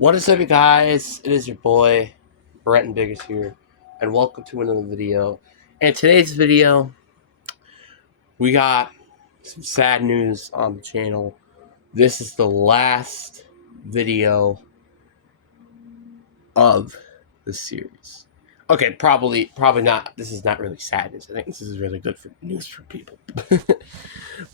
What is up, you guys? It is your boy, Brett Biggers here, and welcome to another video. In today's video, we got some sad news on the channel. This is the last video of the series. Okay, probably not. This is not really sad news. I think this is really good for news for people.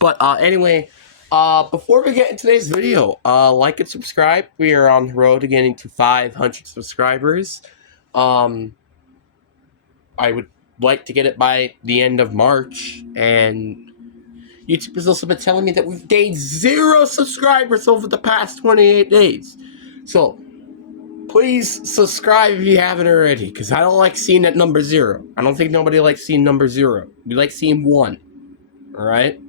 But anyway, before we get into today's video, like and subscribe. We are on the road to getting to 500 subscribers. I would like to get it by the end of March, and YouTube has also been telling me that we've gained 0 subscribers over the past 28 days. So please subscribe if you haven't already, because I don't like seeing that number 0. I don't think nobody likes seeing number 0. We like seeing 1. Alright?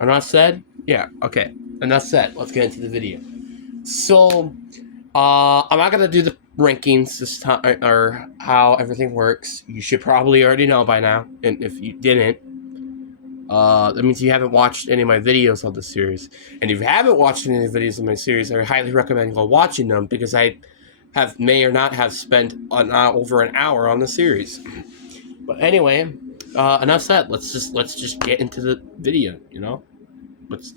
Enough said? Yeah, okay. Enough said. Let's get into the video. So, I'm not going to do the rankings this time, or how everything works. You should probably already know by now. And if you didn't, that means you haven't watched any of my videos on this series. And if you haven't watched any of the videos in my series, I highly recommend go watching them, because I may or not have spent over an hour on the series. But anyway, enough said. Let's just get into the video. Let's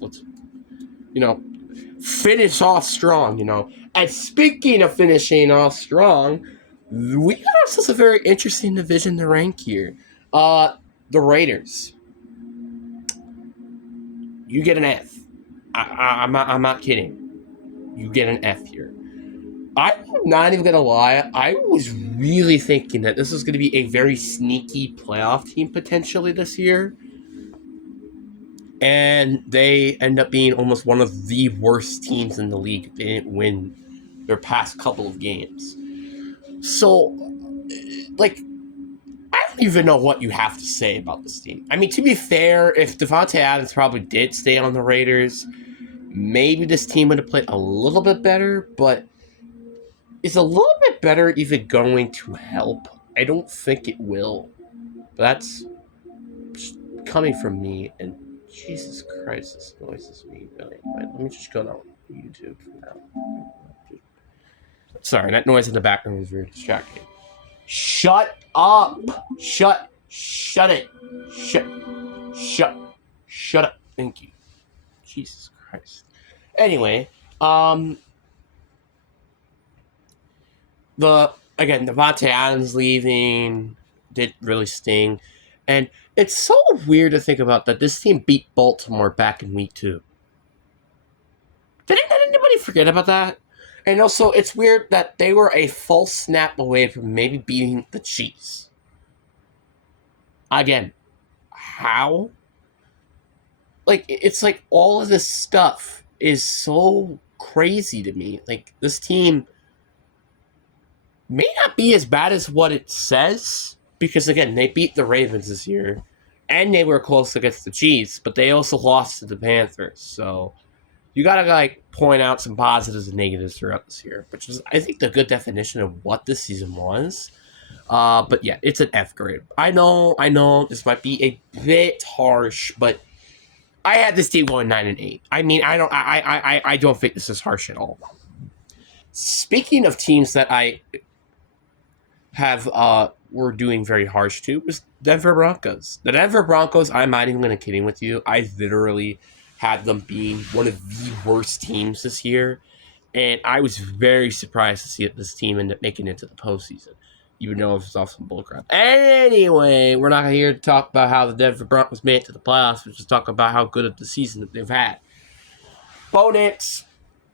finish off strong. And speaking of finishing off strong, we got ourselves a very interesting division to rank here. The Raiders. You get an F. I'm not kidding. You get an F here. I'm not even gonna lie. I was really thinking that this was going to be a very sneaky playoff team potentially this year, and they end up being almost one of the worst teams in the league. They didn't win their past couple of games. So, I don't even know what you have to say about this team. I mean, to be fair, if Davante Adams probably did stay on the Raiders, maybe this team would have played a little bit better, but is a little bit better even going to help? I don't think it will. But that's coming from me, and Jesus Christ, this noises me really. Let me just go down YouTube for now. Sorry, that noise in the background was very distracting. Shut up! Shut it! Shut up! Thank you. Jesus Christ. Anyway, Davante Adams leaving did really sting, and it's so weird to think about that this team beat Baltimore back in week 2. Did anybody forget about that? And also, it's weird that they were a false snap away from maybe beating the Chiefs. Again, how? It's like all of this stuff is so crazy to me. This team may not be as bad as what it says, because, again, they beat the Ravens this year, and they were close against the Chiefs, but they also lost to the Panthers, so you gotta, point out some positives and negatives throughout this year, which is, I think, the good definition of what this season was. But yeah, it's an F grade. I know, this might be a bit harsh, but I had this team going 9-8. I mean, I don't think this is harsh at all. Speaking of teams that I have, were doing very harsh to, was Denver Broncos. The Denver Broncos, I'm not even going to kidding with you. I literally had them being one of the worst teams this year, and I was very surprised to see this team end up making it to the postseason, even though it was off some bullcrap. Anyway, we're not here to talk about how the Denver Broncos made it to the playoffs. We're just talking about how good of the season that they've had. Bo Nix,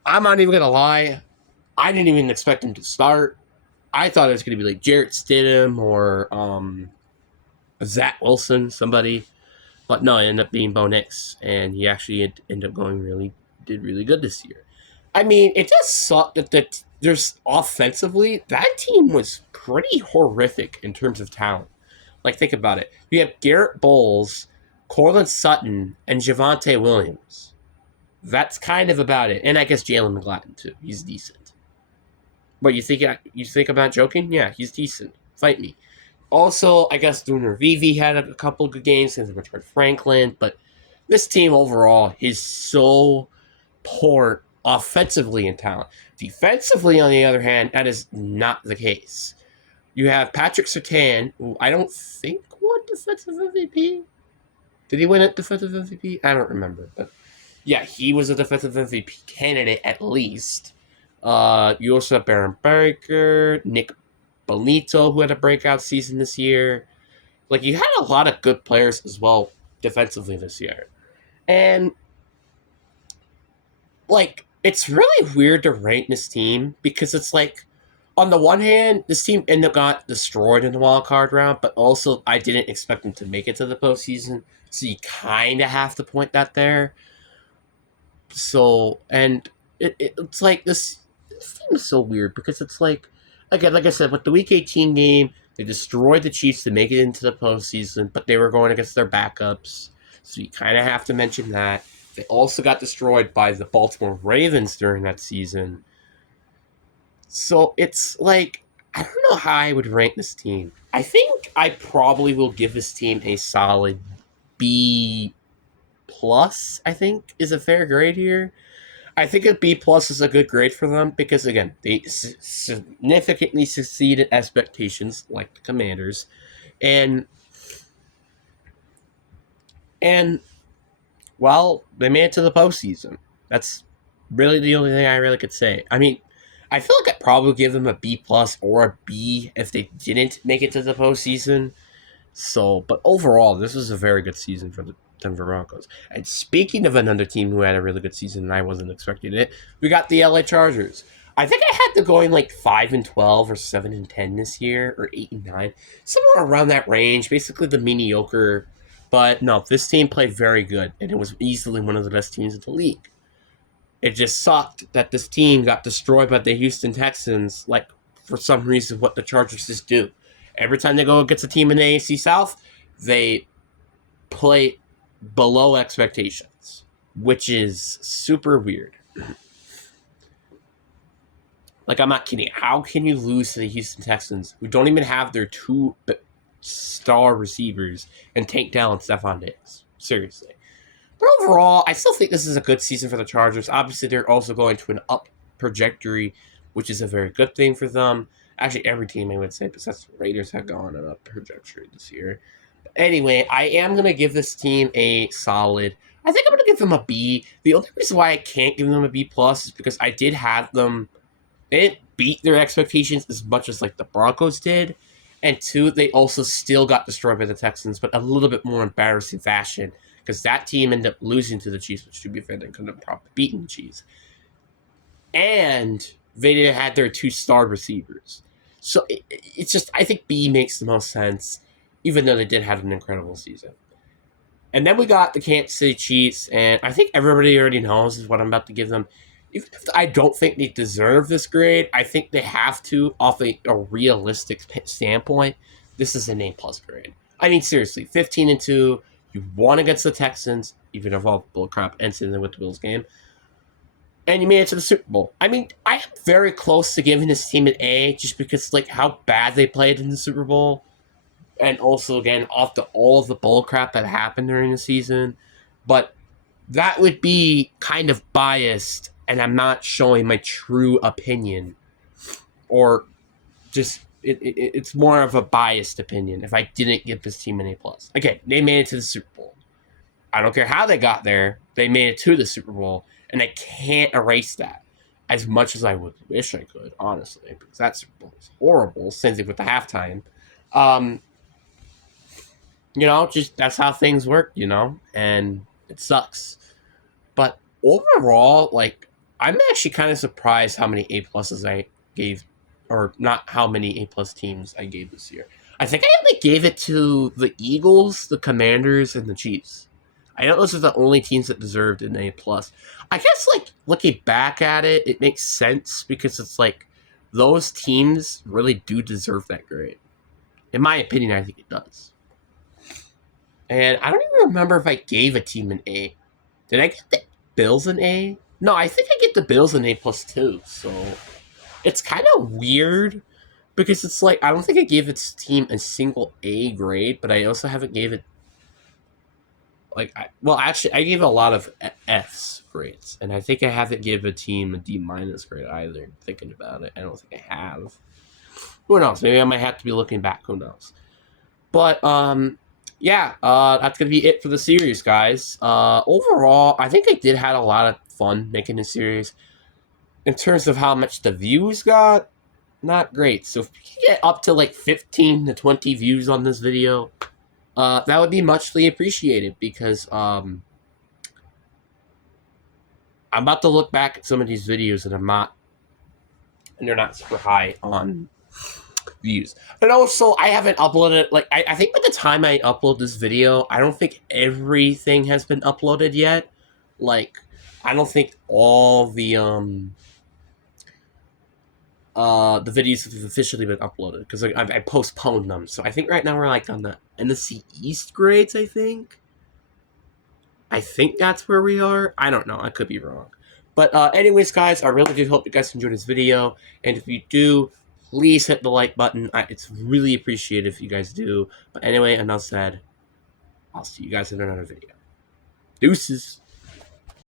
I'm not even going to lie, I didn't even expect him to start. I thought it was going to be like Jarrett Stidham or Zach Wilson, somebody. But no, it ended up being Bo Nix, and he actually ended up did really good this year. I mean, it does suck that there's offensively, that team was pretty horrific in terms of talent. Think about it. You have Garrett Bowles, Courtland Sutton, and Javonte Williams. That's kind of about it. And I guess Jalen McGlatton, too. He's decent. But you think I'm not joking? Yeah, he's decent. Fight me. Also, I guess Dunier Vivi had a couple of good games since Richard Franklin, but this team overall is so poor offensively in talent. Defensively, on the other hand, that is not the case. You have Patrick Surtain, who I don't think won defensive MVP. Did he win a defensive MVP? I don't remember, but yeah, he was a defensive MVP candidate at least. You also have Baron Barker, Nick Bonito, who had a breakout season this year. Like, you had a lot of good players as well defensively this year. And, like, it's really weird to rank this team because it's like, on the one hand, this team ended up got destroyed in the wild card round, but also I didn't expect them to make it to the postseason. So you kind of have to point that there. So, and it's like this team is so weird because it's like, again, like I said, with the Week 18 game, they destroyed the Chiefs to make it into the postseason, but they were going against their backups. So you kind of have to mention that. They also got destroyed by the Baltimore Ravens during that season. So it's like, I don't know how I would rank this team. I think I probably will give this team a solid B plus, I think, is a fair grade here. I think a B plus is a good grade for them because, again, they significantly succeeded expectations like the Commanders. And well, they made it to the postseason. That's really the only thing I really could say. I mean, I feel like I'd probably give them a B plus or a B if they didn't make it to the postseason. So, but overall, this was a very good season for the Denver Broncos. And speaking of another team who had a really good season and I wasn't expecting it, we got the LA Chargers. I think I had them going like 5-12 or 7-10 this year, or 8-9, somewhere around that range. Basically, the mediocre. But no, this team played very good, and it was easily one of the best teams in the league. It just sucked that this team got destroyed by the Houston Texans, like, for some reason, what the Chargers just do. Every time they go against a team in the AFC South, they play below expectations, which is super weird. Like, I'm not kidding. How can you lose to the Houston Texans, who don't even have their two star receivers, and take down Stephon Diggs? Seriously. But overall, I still think this is a good season for the Chargers. Obviously, they're also going to an up trajectory, which is a very good thing for them. Actually, every team, I would say, besides the Raiders, have gone on a trajectory this year. Anyway, I am going to give this team a solid. I think I'm going to give them a B. The only reason why I can't give them a B plus is because I did have them. They didn't beat their expectations as much as like the Broncos did. And two, they also still got destroyed by the Texans, but a little bit more embarrassing fashion because that team ended up losing to the Chiefs, which, to be fair, they couldn't have probably beaten the Chiefs. And they didn't have their two star receivers. So it's just, I think B makes the most sense, even though they did have an incredible season. And then we got the Kansas City Chiefs, and I think everybody already knows what I'm about to give them. Even if I don't think they deserve this grade, I think they have to, off a realistic standpoint. This is an A plus grade. I mean, seriously, 15-2. You won against the Texans, even if all bullcrap ends in with the Bills game, and you made it to the Super Bowl. I mean, I am very close to giving this team an A, just because like how bad they played in the Super Bowl, and also again off all of the bullcrap that happened during the season. But that would be kind of biased, and I'm not showing my true opinion, or just it's more of a biased opinion if I didn't give this team an A plus. Again, they made it to the Super Bowl. I don't care how they got there; they made it to the Super Bowl, and I can't erase that. As much as I would wish I could, honestly, because that Super Bowl was horrible. Same thing with the halftime. Just that's how things work, and it sucks. But overall, like, I'm actually kind of surprised how many A pluses I gave, or not how many A plus teams I gave this year. I think I only gave it to the Eagles, the Commanders, and the Chiefs. I know those are the only teams that deserved an A plus. I guess, like, looking back at it, it makes sense because it's like those teams really do deserve that grade. In my opinion, I think it does. And I don't even remember if I gave a team an A. Did I get the Bills an A? No, I think I get the Bills an A plus too. So it's kind of weird because it's like I don't think I gave its team a single A grade, but I also haven't gave it Actually, I gave a lot of F's grades, and I think I haven't given a team a D minus grade either. Thinking about it, I don't think I have. Who knows? Maybe I might have to be looking back. Who knows? But yeah, that's gonna be it for the series, guys. Overall, I think I did had a lot of fun making this series. In terms of how much the views got, not great. So if we can get up to like 15 to 20 views on this video, that would be muchly appreciated because I'm about to look back at some of these videos and they're not super high on views. And also, I haven't uploaded, I think by the time I upload this video, I don't think everything has been uploaded yet. Like, I don't think all the videos have officially been uploaded because I postponed them. So I think right now we're like on the NFC East grades, I think. I think that's where we are. I don't know. I could be wrong. But anyways, guys, I really do hope you guys enjoyed this video. And if you do, please hit the like button. It's really appreciated if you guys do. But anyway, enough said. I'll see you guys in another video. Deuces.